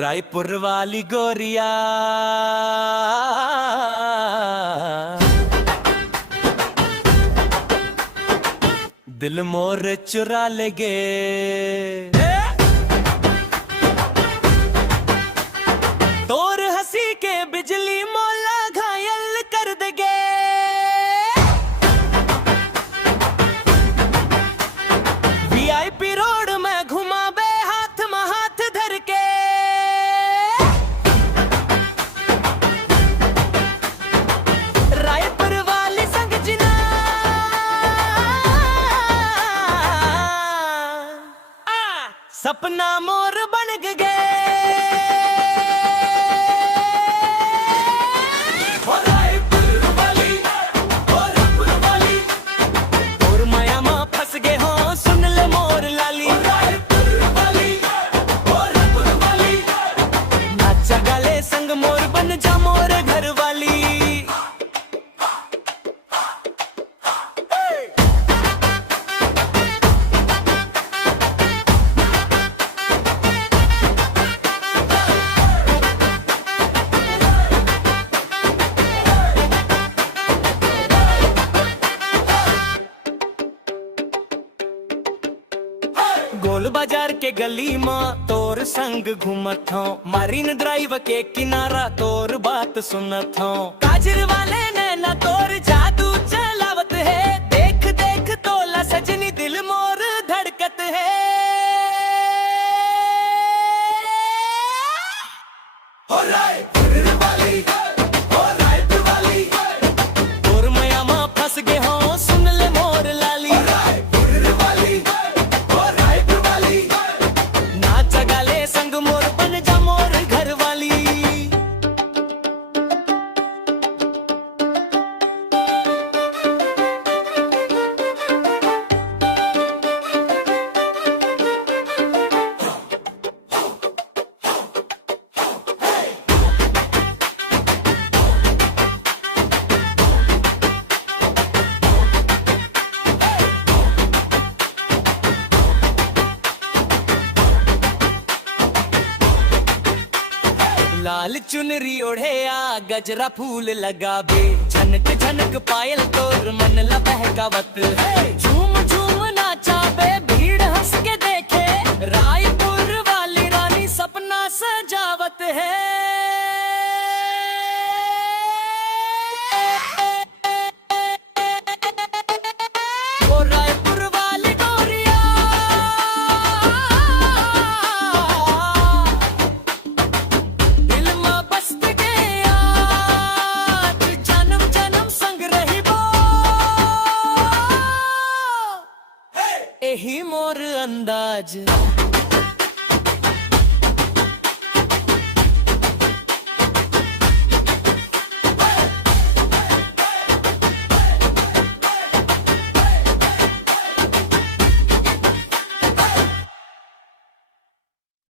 रायपुर वाली गोरिया दिल मोर चुरा लेगे। तोर हंसी के बिजली मौला घायल कर देगे। वीआईपी रोड में घुमाबे हाथ में हाथ धर के। रायपुर वाली संग जिना सपना मोर बन गए। संग मोर बन जा मोर घर वाली। गोल बाजार के गली में तोर संग घूमत हूँ। मरीन ड्राइव के किनारा तोर बात सुनत हूँ। काजर वाले ने ना तोर जादू चलावत है। देख देख तोला सजनी दिल मोर धड़कत है। हो रायपुर वाली, हो रायपुर वाली, तोर मया माँ फंस गे हो सुन ले मोर लाली। संग मोर बन जा मोर घर वाली। लाल चुनरी ओढ़े आ गजरा फूल लगाबे। झनक झनक पायल तोर मन ला बहकावत है। झूम झूम नाचाबे भीड़ हंस के देखे। रायपुर वाली रानी सपना सजावत है। ओ रायपुर वाली गोरिया यही मोर अंदाज।